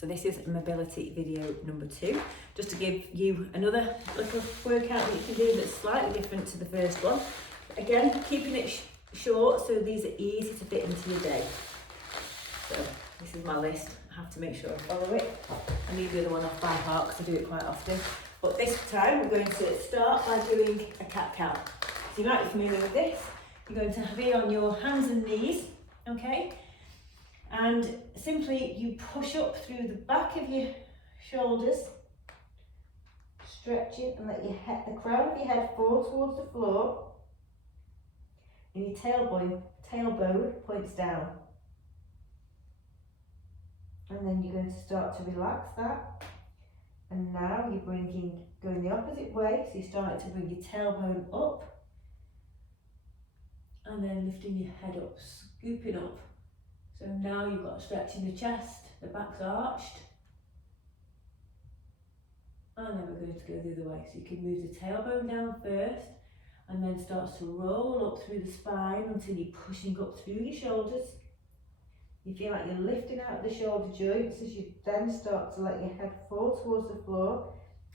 So this is mobility video number 2, just to give you another little workout that you can do that's slightly different to the first one. Again, keeping it short so these are easy to fit into your day. So this is my list. I have to make sure I follow it. I need the other one off by heart because I do it quite often. But this time we're going to start by doing a cat-cow. So you might be familiar with this. You're going to be on your hands and knees, okay? And simply you push up through the back of your shoulders, stretch it and let your head, the crown of your head fall towards the floor, and your tailbone points down. And then you're going to start to relax that. And now you're going the opposite way, so you're starting to bring your tailbone up, and then lifting your head up, scooping up. So now you've got a stretch in the chest, the back's arched. And then we're going to go the other way. So you can move the tailbone down first, and then starts to roll up through the spine until you're pushing up through your shoulders. You feel like you're lifting out the shoulder joints as you then start to let your head fall towards the floor.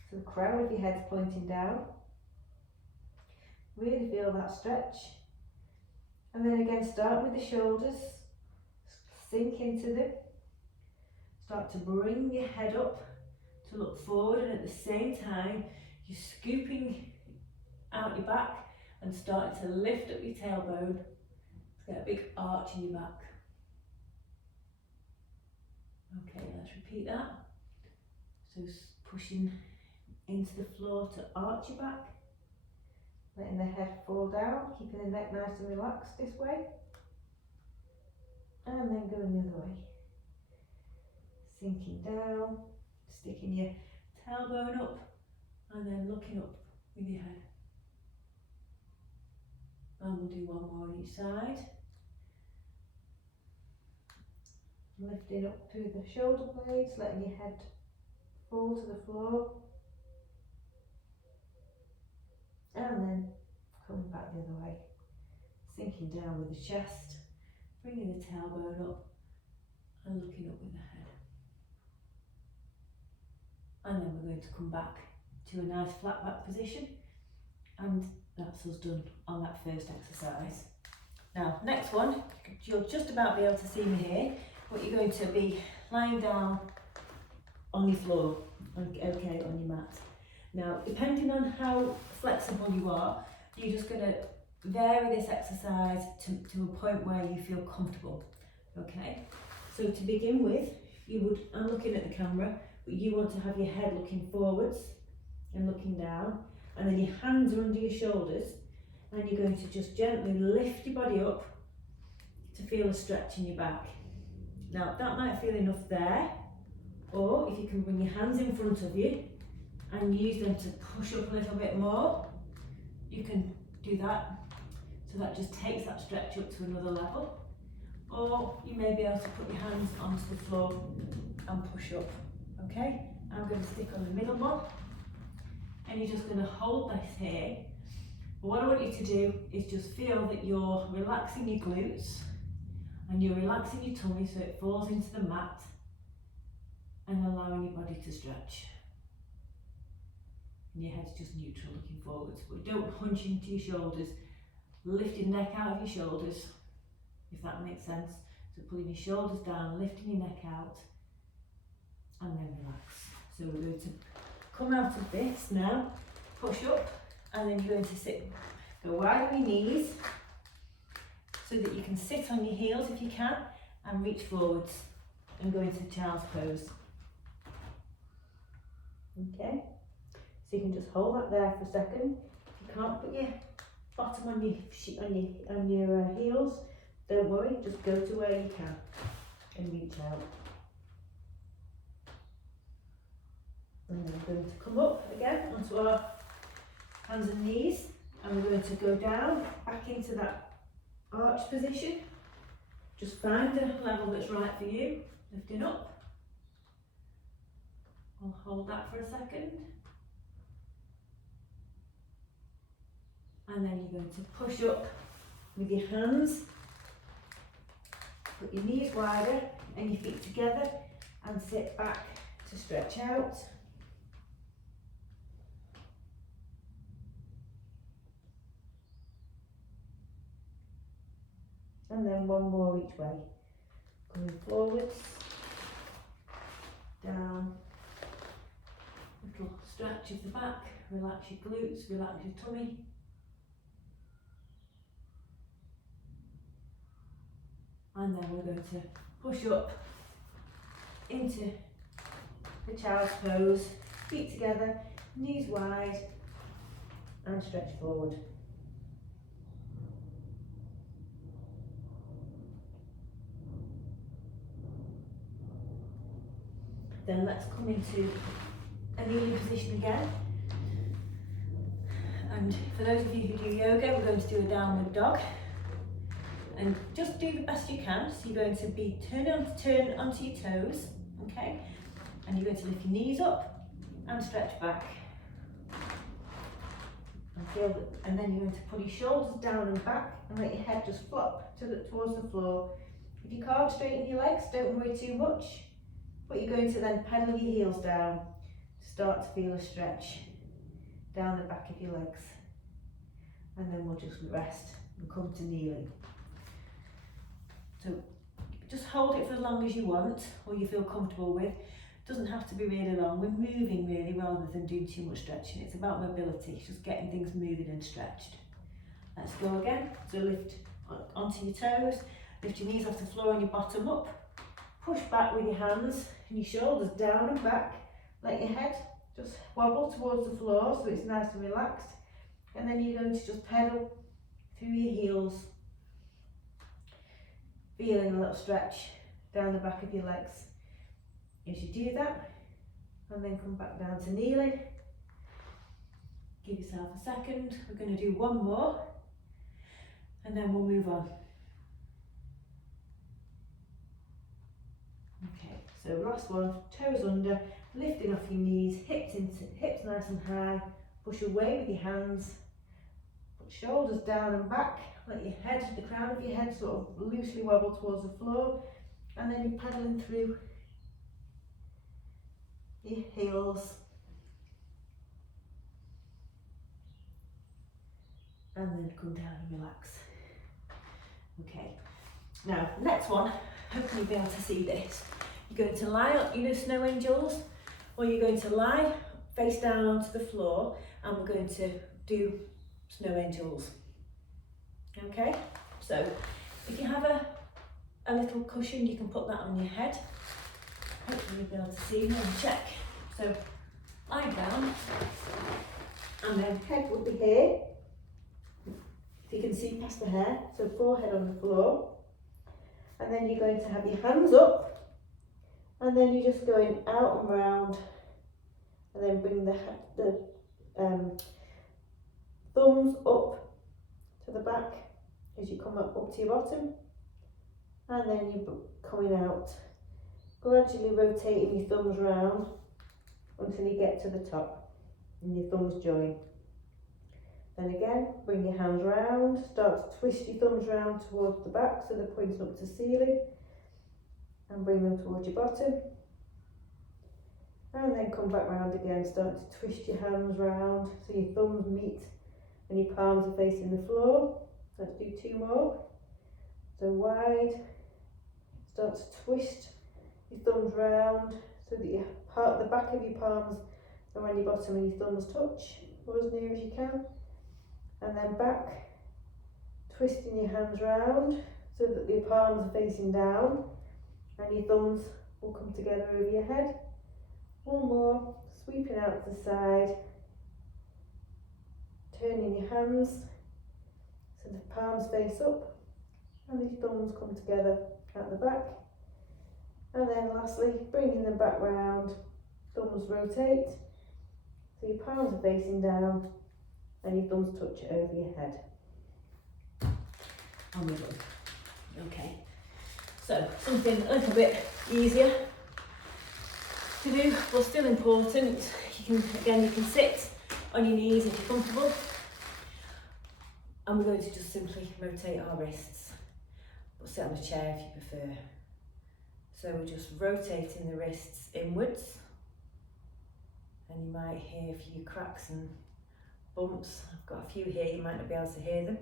So the crown of your head's pointing down. Really feel that stretch. And then again, start with the shoulders. Sink into them. Start to bring your head up to look forward, and at the same time you're scooping out your back and starting to lift up your tailbone to get a big arch in your back. Okay, let's repeat that. So pushing into the floor to arch your back, letting the head fall down, keeping the neck nice and relaxed this way. And then going the other way. Sinking down, sticking your tailbone up, and then looking up with your head. And we'll do one more on each side. Lifting up through the shoulder blades, letting your head fall to the floor. And then coming back the other way. Sinking down with the chest. Bringing the tailbone up and looking up with the head. And then we're going to come back to a nice flat back position, and that's us done on that first exercise. Now, next one, you'll just about be able to see me here, but you're going to be lying down on your floor, okay, on your mat. Now, depending on how flexible you are, you're just going to vary this exercise to a point where you feel comfortable, okay? So to begin with, I'm looking at the camera, but you want to have your head looking forwards and looking down, and then your hands are under your shoulders, and you're going to just gently lift your body up to feel a stretch in your back. Now that might feel enough there, or if you can bring your hands in front of you and use them to push up a little bit more, you can do that. So that just takes that stretch up to another level. Or you may be able to put your hands onto the floor and push up, okay? I'm going to stick on the middle one, and you're just going to hold this here. But what I want you to do is just feel that you're relaxing your glutes and you're relaxing your tummy so it falls into the mat, and allowing your body to stretch. And your head's just neutral, looking forwards, but don't hunch into your shoulders. Lift your neck out of your shoulders, if that makes sense. So pulling your shoulders down, lifting your neck out, and then relax. So we're going to come out of this now, push up, and then you're going to sit, go wide on your knees, so that you can sit on your heels if you can, and reach forwards and go into child's pose. Okay, so you can just hold that there for a second. If you can't put your bottom on your heels, don't worry, just go to where you can and reach out. And then we're going to come up again onto our hands and knees, and we're going to go down back into that arch position. Just find the level that's right for you, lifting up. I'll hold that for a second. And then you're going to push up with your hands, put your knees wider and your feet together, and sit back to stretch out. And then one more each way. Coming forwards, down, little stretch of the back, relax your glutes, relax your tummy. And then we're going to push up into the child's pose, feet together, knees wide, and stretch forward. Then let's come into a kneeling position again. And for those of you who do yoga, we're going to do a downward dog. And just do the best you can. So you're going to be turn onto your toes, okay? And you're going to lift your knees up and stretch back. And feel that, and then you're going to pull your shoulders down and back and let your head just flop towards the floor. If you can't straighten your legs, don't worry too much. But you're going to then pedal your heels down to start to feel a stretch down the back of your legs. And then we'll just rest and come to kneeling. So just hold it for as long as you want or you feel comfortable with. It doesn't have to be really long. We're moving really rather than doing too much stretching. It's about mobility, it's just getting things moving and stretched. Let's go again. So lift onto your toes, lift your knees off the floor and your bottom up. Push back with your hands and your shoulders down and back. Let your head just wobble towards the floor so it's nice and relaxed. And then you're going to just pedal through your heels, feeling a little stretch down the back of your legs. As you do that, and then come back down to kneeling. Give yourself a second. We're going to do one more, and then we'll move on. Okay, so last one, toes under, lifting off your knees, hips nice and high, push away with your hands, put shoulders down and back, let your head, the crown of your head sort of loosely wobble towards the floor, and then you're pedaling through your heels, and then come down and relax. Okay, now next one, hopefully you'll be able to see this. You're going to lie on, you know, snow angels, or you're going to lie face down onto the floor, and we're going to do snow angels. Okay, so if you have a little cushion, you can put that on your head. Hopefully you'll be able to see me and check. So lie down, and then head would be here. If you can see past the hair, so forehead on the floor. And then you're going to have your hands up, and then you're just going out and round, and then bring the thumbs up to the back as you come up to your bottom, and then you're coming out, gradually rotating your thumbs round until you get to the top and your thumbs join. Then again, bring your hands round, start to twist your thumbs round towards the back so they're pointing up to the ceiling, and bring them towards your bottom. And then come back round again, start to twist your hands round so your thumbs meet and your palms are facing the floor. Let's do two more. So wide, start to twist your thumbs round so that the back of your palms are on your bottom and your thumbs touch, or as near as you can. And then back, twisting your hands round so that your palms are facing down and your thumbs will come together over your head. One more, sweeping out to the side, turning your hands so the palms face up and the thumbs come together at the back. And then lastly, bringing them back round, thumbs rotate, so your palms are facing down and your thumbs touch over your head. And we're done. Okay, so something a little bit easier to do, but still important. You can sit on your knees if you're comfortable, and we're going to just simply rotate our wrists, but sit on a chair if you prefer. So we're just rotating the wrists inwards, and you might hear a few cracks and bumps. I've got a few here, you might not be able to hear them,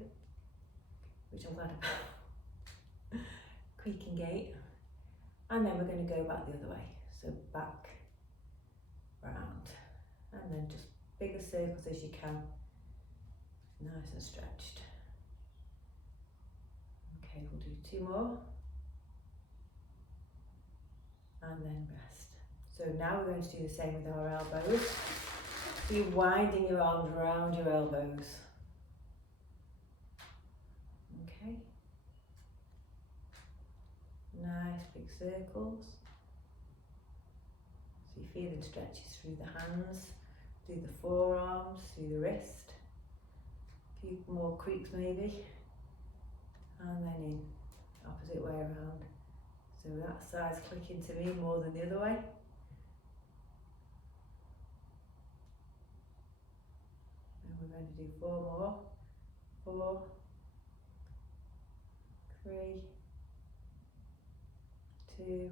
which I'm glad about. Creaking gait. And then we're going to go back the other way. So back, round, and then just bigger circles as you can. Nice and stretched. Okay, we'll do 2 more. And then rest. So now we're going to do the same with our elbows. So you're winding your arms around your elbows. Okay. Nice big circles. So you're feeling stretches through the hands, through the forearms, through the wrist. A few more creaks maybe. And then in, opposite way around. So that side's clicking to me more than the other way. And we're going to do 4 more. 4, 3, 2,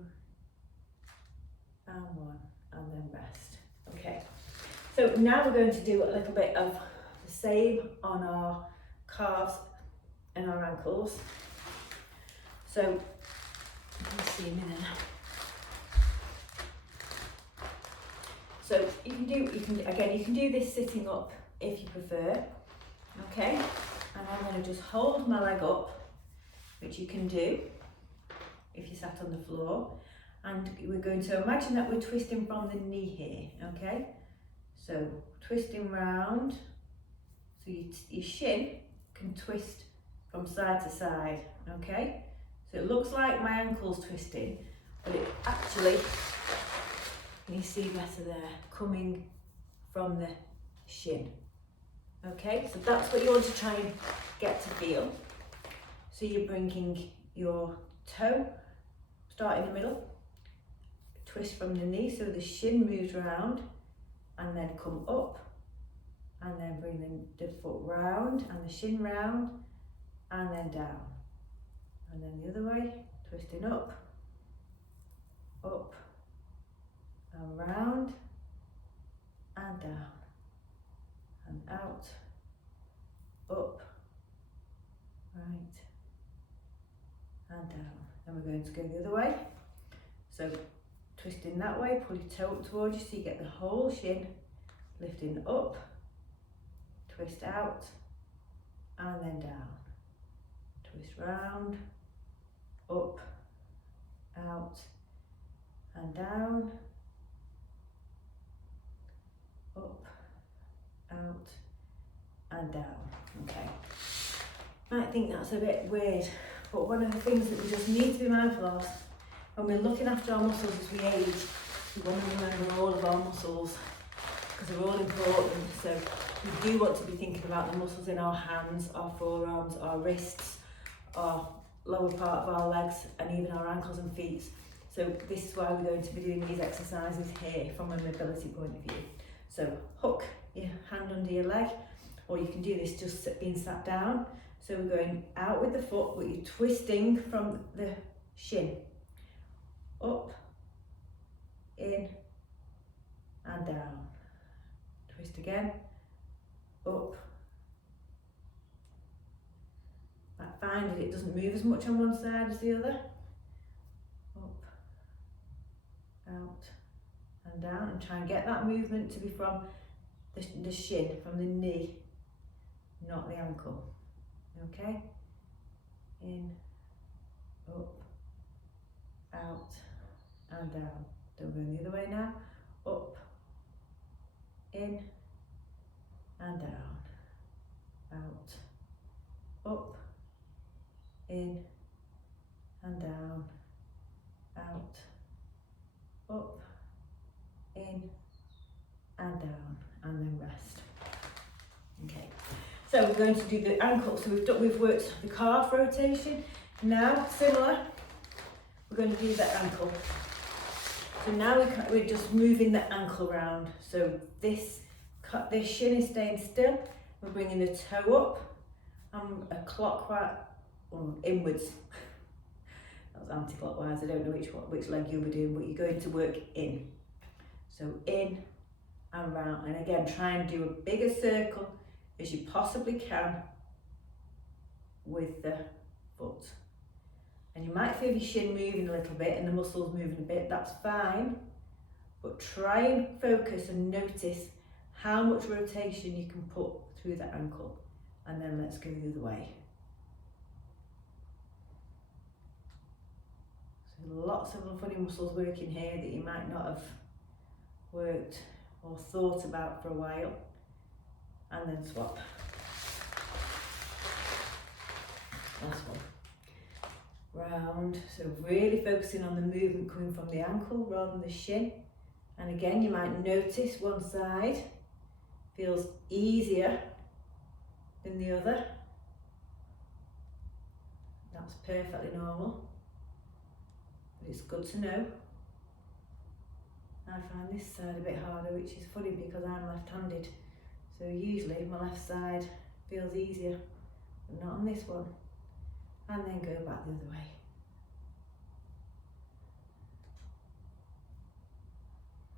and 1, and then rest. Okay, so now we're going to do a little bit of the same on our calves and our ankles. So, you see me then. So you can do this sitting up if you prefer. Okay, and I'm going to just hold my leg up, which you can do if you sat on the floor, and we're going to imagine that we're twisting from the knee here. Okay, so twisting round, so your shin can twist from side to side. Okay, so it looks like my ankle's twisting, but it actually, can you see better there, coming from the shin. Okay, so that's what you want to try and get to feel. So you're bringing your toe, start in the middle, twist from the knee so the shin moves around, and then come up, and then bring the foot round and the shin round, and then down. And then the other way, twisting up, and round, and down, and out, up, right, and down. Then we're going to go the other way. So twisting that way, pull your toe up towards you so you get the whole shin, lifting up, twist out, and then down. Twist round, up, out, and down, up, out, and down. Okay. Might think that's a bit weird, but one of the things that we just need to be mindful of when we're looking after our muscles as we age, we want to remember all of our muscles because they're all important. So we do want to be thinking about the muscles in our hands, our forearms, our wrists, our lower part of our legs, and even our ankles and feet. So this is why we're going to be doing these exercises here from a mobility point of view. So hook your hand under your leg, or you can do this just being sat down. So we're going out with the foot, but you're twisting from the shin. Up, in, and down. Twist again, up. I find that it doesn't move as much on one side as the other. Up, out, and down, and try and get that movement to be from the shin, from the knee, not the ankle. Okay? In, up, out, and down. Then we're going the other way now. Up, in, and down. Out, up, in, and down. Out, up, in, and down. And then rest. Okay. So we're going to do the ankle. So we've worked the calf rotation. Now, similar, we're going to do the ankle. So now we're just moving the ankle round. So this shin is staying still. We're bringing the toe up and a clockwise, or inwards. That was anti-clockwise. I don't know which leg you'll be doing, but you're going to work in. So in and round, and again, try and do a bigger circle as you possibly can with the foot. And you might feel your shin moving a little bit and the muscles moving a bit, that's fine, but try and focus and notice how much rotation you can put through the ankle, and then let's go the other way. So lots of funny muscles working here that you might not have worked or thought about for a while, and then swap. Last one. Round, so really focusing on the movement coming from the ankle rather than the shin. And again, you might notice one side feels easier than the other. That's perfectly normal, but it's good to know. I find this side a bit harder, which is funny because I'm left-handed, so usually my left side feels easier, but not on this one. And then go back the other way.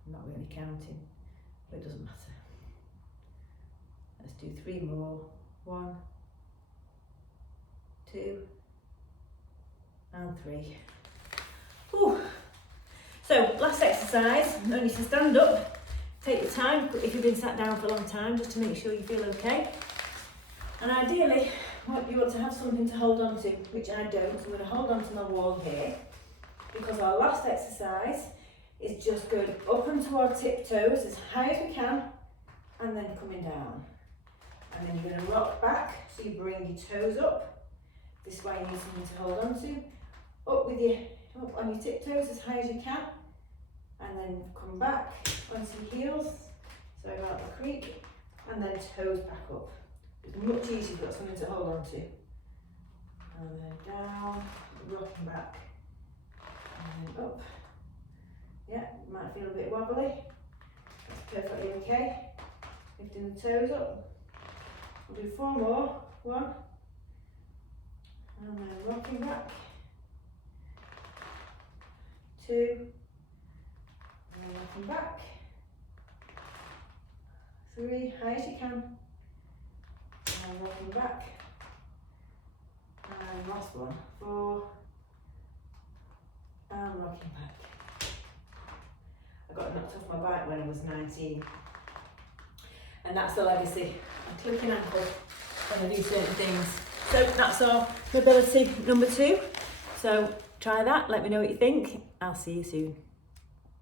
I'm not really counting, but it doesn't matter. Let's do 3 more. 1, 2, and 3. Whew. So last exercise, no need to stand up. Take your time if you've been sat down for a long time, just to make sure you feel okay. And ideally, you want to have something to hold on to, which I don't, so I'm going to hold on to my wall here, because our last exercise is just going up onto our tiptoes as high as we can, and then coming down. And then you're going to rock back, so you bring your toes up. This way you need something to hold on to. Up on your tiptoes as high as you can, and then come back onto your heels, so about the creek, and then toes back up. It's much easier if you've got something to hold on to. And then down, rocking back, and then up. Yeah, might feel a bit wobbly. That's perfectly okay. Lifting the toes up. We'll do 4 more. 1, and then rocking back. 2, and then rocking back. 3, high as you can. And rocking back, and last one, 4, and rocking back. I got knocked off my bike when I was 19, and that's the legacy. I click an ankle when I do certain things. So that's our mobility number 2. So try that, let me know what you think. I'll see you soon.